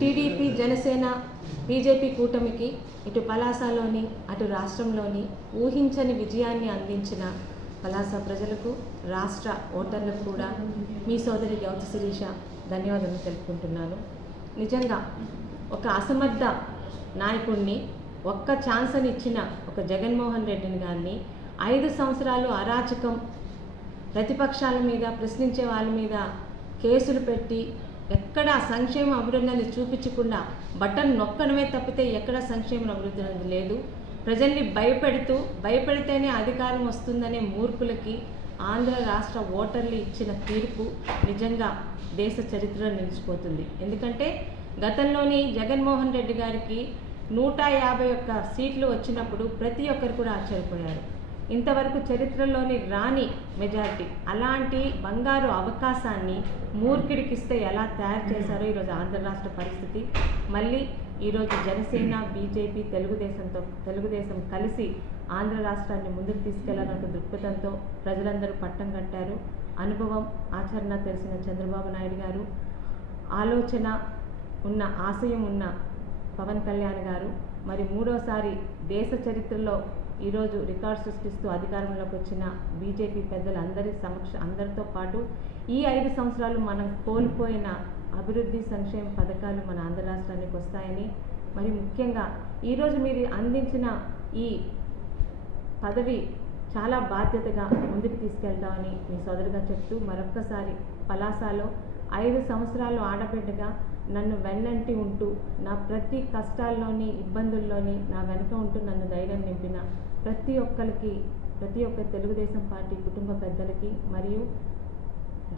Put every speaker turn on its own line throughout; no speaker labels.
TDP Janasena BJP కూటమికి ఇటు పలాసలోని అటు రాష్ట్రంలోని ఊహించని విజయాన్ని అందించిన పలాస ప్రజలకు రాష్ట్ర ఓటర్లకు కూడా మీ సోదరి గౌత శిరీష ధన్యవాదాలు తెలుపుకుంటున్నాను. నిజంగా ఒక అసమర్థ నాయకుడిని ఒక్క ఛాన్స్ అని ఇచ్చిన ఒక జగన్మోహన్ రెడ్డిని గారిని ఐదు సంవత్సరాలు అరాచకం ప్రతిపక్షాల మీద ప్రశ్నించే వాళ్ళ మీద కేసులు పెట్టి ఎక్కడ సంక్షేమ అభివృద్ధి అనేది చూపించకుండా బటన్ నొక్కడమే తప్పితే ఎక్కడ సంక్షేమ అభివృద్ధి అనేది లేదు. ప్రజల్ని భయపెడుతూ భయపెడితేనే అధికారం వస్తుందనే మూర్ఖులకి ఆంధ్ర రాష్ట్ర ఓటర్లు ఇచ్చిన తీర్పు నిజంగా దేశ చరిత్రలో నిలిచిపోతుంది. ఎందుకంటే గతంలోని జగన్మోహన్ రెడ్డి గారికి నూట యాభై ఒక్క సీట్లు వచ్చినప్పుడు ప్రతి ఒక్కరు కూడా ఆశ్చర్యపోయారు. ఇంతవరకు చరిత్రలోని రాని మెజారిటీ అలాంటి బంగారు అవకాశాన్ని మూర్ఖిడికిస్తే ఎలా తయారు చేశారో ఈరోజు ఆంధ్ర రాష్ట్ర పరిస్థితి. మళ్ళీ ఈరోజు జనసేన బీజేపీ తెలుగుదేశంతో తెలుగుదేశం కలిసి ఆంధ్ర రాష్ట్రాన్ని ముందుకు తీసుకెళ్ళాలన్న దృక్పథంతో ప్రజలందరూ పట్టం కట్టారు. అనుభవం ఆచరణ తెలిసిన చంద్రబాబు నాయుడు గారు ఆలోచన ఉన్న ఆశయం ఉన్న పవన్ కళ్యాణ్ గారు మరి మూడోసారి దేశ చరిత్రలో ఈరోజు రికార్డ్ సృష్టిస్తూ అధికారంలోకి వచ్చిన బీజేపీ పెద్దలందరి సమక్ష అందరితో పాటు ఈ ఐదు సంవత్సరాలు మనం కోల్పోయిన అభివృద్ధి సంక్షేమ పథకాలు మన ఆంధ్ర రాష్ట్రానికి వస్తాయని మరి ముఖ్యంగా ఈరోజు మీరు అందించిన ఈ పదవి చాలా బాధ్యతగా ముందుకు తీసుకెళ్తామని మీ సోదరుగా చెప్తూ మరొక్కసారి పలాసలో ఐదు సంవత్సరాలు ఆడబిడ్డగా నన్ను వెన్నంటి ఉంటూ నా ప్రతి కష్టాల్లోని ఇబ్బందుల్లోని నా వెనుక ఉంటూ నన్ను ధైర్యం నింపిన ప్రతి ఒక్కరికి ప్రతి ఒక్క తెలుగుదేశం పార్టీ కుటుంబ పెద్దలకి మరియు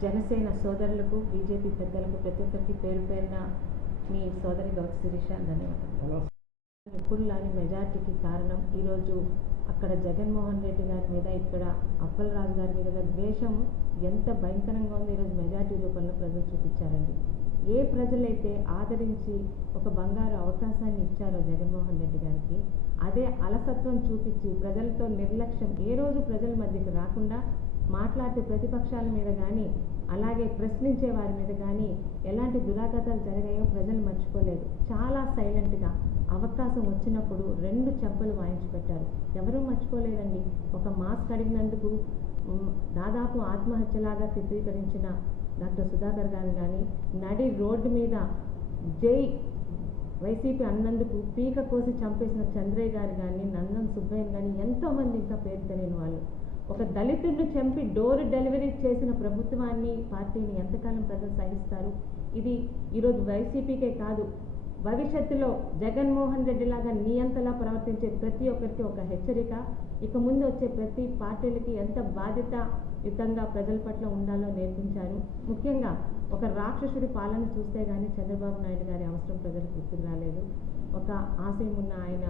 జనసేన సోదరులకు బీజేపీ పెద్దలకు ప్రతి ఒక్కరికి పేరు పేరున మీ సోదరి గౌత శిరీష ధన్యవాదాలు. ఎప్పుడు లాని మెజార్టీకి కారణం ఈరోజు అక్కడ జగన్మోహన్ రెడ్డి గారి మీద ఇక్కడ అప్పలరాజు గారి మీద ద్వేషం ఎంత భయంకరంగా ఉందో. ఈరోజు మెజార్టీ రూపంలో ప్రజలు చూపించారండి. ఏ ప్రజలైతే ఆదరించి ఒక బంగారు అవకాశాన్ని ఇచ్చారో జగన్మోహన్ రెడ్డి గారికి అదే అలసత్వం చూపించి ప్రజలతో నిర్లక్ష్యం ఏ రోజు ప్రజల మధ్యకి రాకుండా మాట్లాడే ప్రతిపక్షాల మీద కానీ అలాగే ప్రశ్నించే వారి మీద కానీ ఎలాంటి దురాఘాతాలు జరిగాయో ప్రజలు మర్చిపోలేదు. చాలా సైలెంట్గా అవకాశం వచ్చినప్పుడు రెండు చెంపలు వాయించి పెట్టారు. ఎవరూ మర్చిపోలేదండి. ఒక మాస్క్ అడిగినందుకు దాదాపు ఆత్మహత్యలాగా చిత్రీకరించిన డాక్టర్ సుధాకర్ గారు కానీ నడి రోడ్డు మీద జై వైసీపీ అన్నందుకు పీక కోసి చంపేసిన చంద్రయ్య గారు కానీ నందన్ సుబ్బయ్య కానీ ఎంతోమంది ఇంకా పేరు తెలియని వాళ్ళు. ఒక దళితుడిని చంపి డోర్ డెలివరీ చేసిన ప్రభుత్వాన్ని పార్టీని ఎంతకాలం ప్రజలు సహిస్తారు? ఇది ఈరోజు వైసీపీకే కాదు భవిష్యత్తులో జగన్మోహన్ రెడ్డి లాగా నియంతలా ప్రవర్తించే ప్రతి ఒక్కరికి ఒక హెచ్చరిక. ఇక ముందు వచ్చే ప్రతి పార్టీలకి ఎంత బాధ్యతయుతంగా ప్రజల పట్ల ఉండాలో నేర్పించారు. ముఖ్యంగా ఒక రాక్షసుడి పాలన చూస్తే కానీ చంద్రబాబు నాయుడు గారి అవసరం ప్రజలకు గుర్తుకు రాలేదు. ఒక ఆశయం ఉన్న ఆయన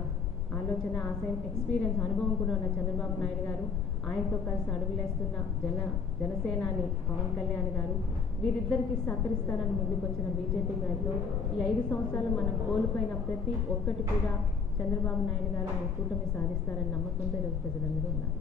ఆలోచన ఆశయం ఎక్స్పీరియన్స్ అనుభవం కూడా ఉన్న చంద్రబాబు నాయుడు గారు ఆయనతో కలిసి అడుగులేస్తున్న జన జనసేనాని పవన్ కళ్యాణ్ గారు వీరిద్దరికీ సహకరిస్తారని ముందుకొచ్చిన బీజేపీ గారితో ఈ ఐదు సంవత్సరాలు మనం కోల్పోయిన ప్రతి ఒక్కటి కూడా చంద్రబాబు నాయుడు గారు ఆయన కూటమి సాధిస్తారని నమ్మకంతో ఈరోజు ప్రజలందరూ ఉన్నారు.